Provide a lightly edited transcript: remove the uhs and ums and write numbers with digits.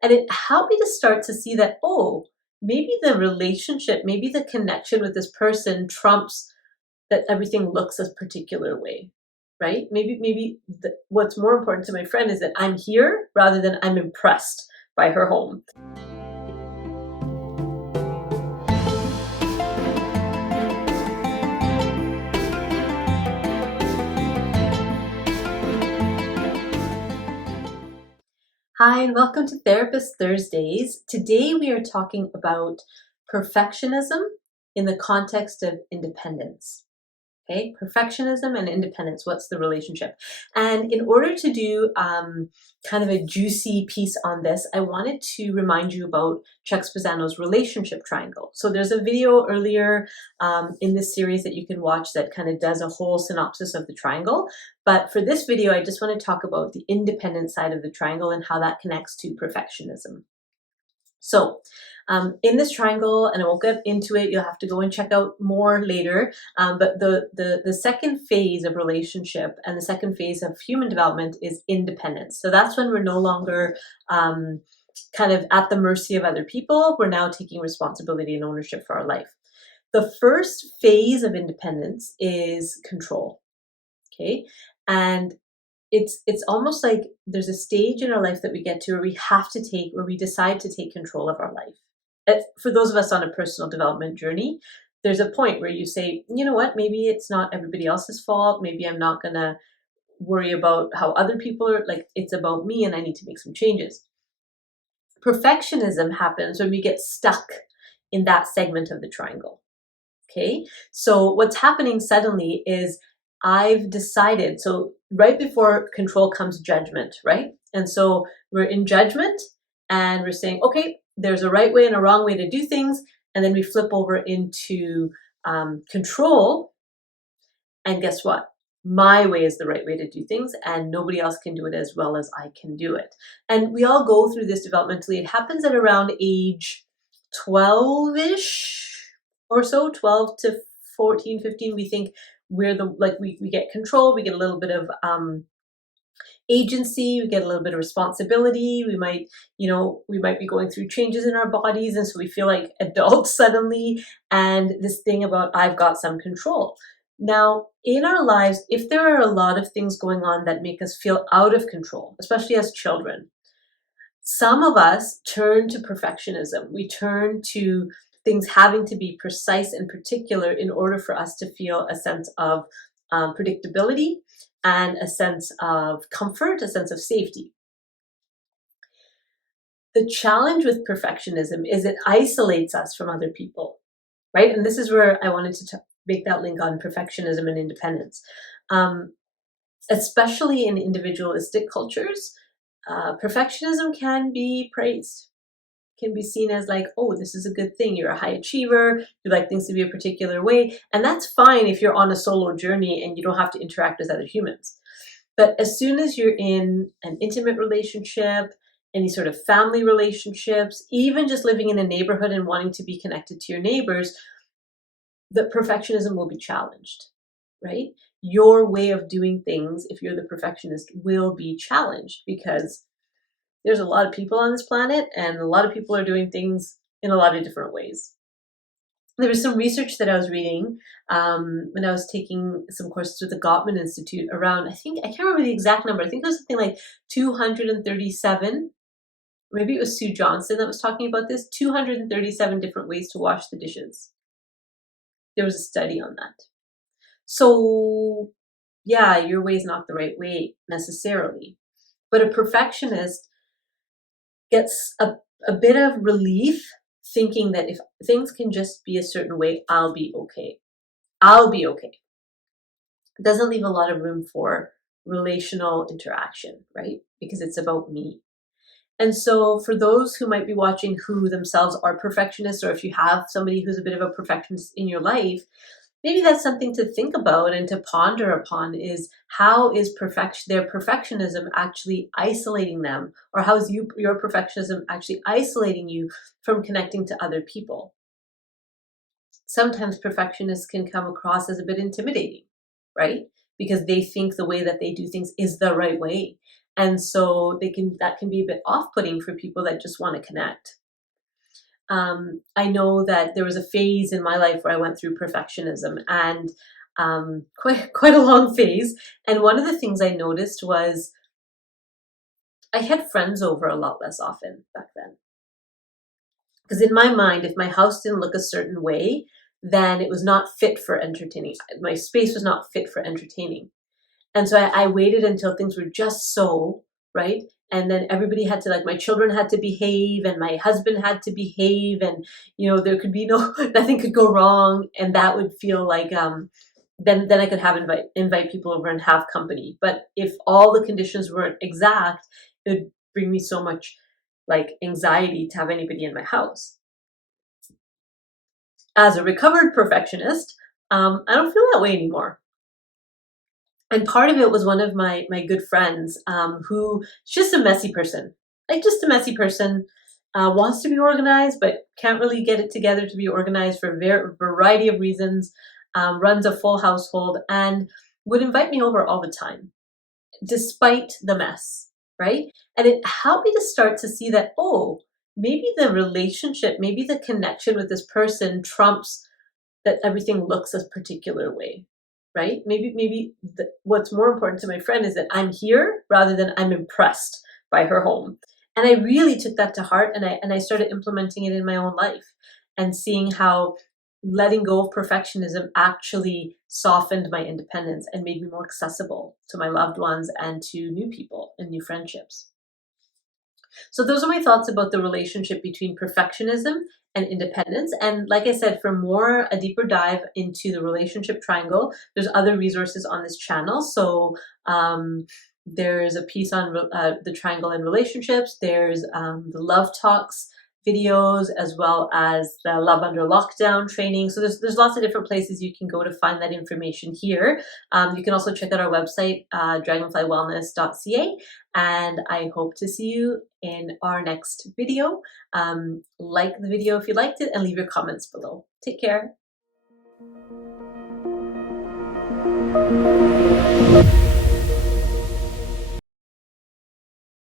And it helped me to start to see that, oh, maybe the relationship, maybe the connection with this person trumps that everything looks a particular way, right? Maybe what's more important to my friend is that I'm here rather than I'm impressed by her home. Hi, and welcome to Therapist Thursdays. Today we are talking about perfectionism in the context of independence. Okay, perfectionism and independence, what's the relationship? And in order to do kind of a juicy piece on this, I wanted to remind you about Chuck Spezzano's relationship triangle. So there's a video earlier in this series that you can watch that kind of does a whole synopsis of the triangle. But for this video, I just want to talk about the independent side of the triangle and how that connects to perfectionism. So in this triangle, and I won't get into it, you'll have to go and check out more later, but the second phase of relationship and the second phase of human development is independence. So that's when we're no longer kind of at the mercy of other people. We're now taking responsibility and ownership for our life. The first phase of independence is control, okay? And it's almost like there's a stage in our life that we get to where we decide to take control of our life. For those of us on a personal development journey, there's a point where you say, you know what, maybe it's not everybody else's fault. Maybe I'm not going to worry about how other people are, like, it's about me and I need to make some changes. Perfectionism happens when we get stuck in that segment of the triangle. Okay, so what's happening suddenly is I've decided, so right before control comes judgment, right? And so we're in judgment and we're saying, okay, there's a right way and a wrong way to do things. And then we flip over into control. And guess what? My way is the right way to do things, and nobody else can do it as well as I can do it. And we all go through this developmentally. It happens at around age 12-ish or so, 12 to 14, 15. We think we're we get control, we get a little bit of agency, we get a little bit of responsibility. We might be going through changes in our bodies, and so we feel like adults suddenly, and this thing about I've got some control. Now, in our lives, if there are a lot of things going on that make us feel out of control, especially as children, some of us turn to perfectionism. We turn to things having to be precise and particular in order for us to feel a sense of predictability and a sense of comfort, a sense of safety. The challenge with perfectionism is it isolates us from other people, right? And this is where I wanted to make that link on perfectionism and independence. Especially in individualistic cultures, perfectionism can be praised, can be seen as like, oh, this is a good thing. You're a high achiever. You like things to be a particular way. And that's fine if you're on a solo journey and you don't have to interact with other humans. But as soon as you're in an intimate relationship, any sort of family relationships, even just living in a neighborhood and wanting to be connected to your neighbors, the perfectionism will be challenged, right? Your way of doing things, if you're the perfectionist, will be challenged because there's a lot of people on this planet and a lot of people are doing things in a lot of different ways. There was some research that I was reading when I was taking some courses with the Gottman Institute around, I can't remember the exact number. I think it was something like 237. Maybe it was Sue Johnson that was talking about this, 237 different ways to wash the dishes. There was a study on that. So yeah, your way is not the right way necessarily. But a perfectionist gets a bit of relief thinking that if things can just be a certain way, I'll be okay. I'll be okay. It doesn't leave a lot of room for relational interaction, right? Because it's about me. And so for those who might be watching who themselves are perfectionists, or if you have somebody who's a bit of a perfectionist in your life, maybe that's something to think about and to ponder upon is how is their perfectionism actually isolating them, or how is your perfectionism actually isolating you from connecting to other people? Sometimes perfectionists can come across as a bit intimidating, right? Because they think the way that they do things is the right way. And so that can be a bit off-putting for people that just want to connect. I know that there was a phase in my life where I went through perfectionism, and quite a long phase. And one of the things I noticed was I had friends over a lot less often back then. Because in my mind, if my house didn't look a certain way, then it was not fit for entertaining. My space was not fit for entertaining. And so I waited until things were just so, right? And then everybody had to, like, my children had to behave and my husband had to behave, and, there could be nothing could go wrong. And that would feel like, then I could invite people over and have company. But if all the conditions weren't exact, it would bring me so much like anxiety to have anybody in my house. As a recovered perfectionist, I don't feel that way anymore. And part of it was one of my good friends, who's just a messy person, like just a messy person, wants to be organized, but can't really get it together to be organized for a variety of reasons, runs a full household, and would invite me over all the time, despite the mess, right? And it helped me to start to see that, oh, maybe the relationship, maybe the connection with this person trumps that everything looks a particular way, right? Maybe what's more important to my friend is that I'm here rather than I'm impressed by her home. And I really took that to heart, and I started implementing it in my own life and seeing how letting go of perfectionism actually softened my independence and made me more accessible to my loved ones and to new people and new friendships. So those are my thoughts about the relationship between perfectionism and independence. And like I said, for a deeper dive into the relationship triangle, there's other resources on this channel. So there's a piece on the triangle in relationships. There's the love talks videos, as well as the Love Under Lockdown training. So there's lots of different places you can go to find that information here. You can also check out our website, dragonflywellness.ca, and I hope to see you in our next video. Like the video if you liked it, and leave your comments below. Take care.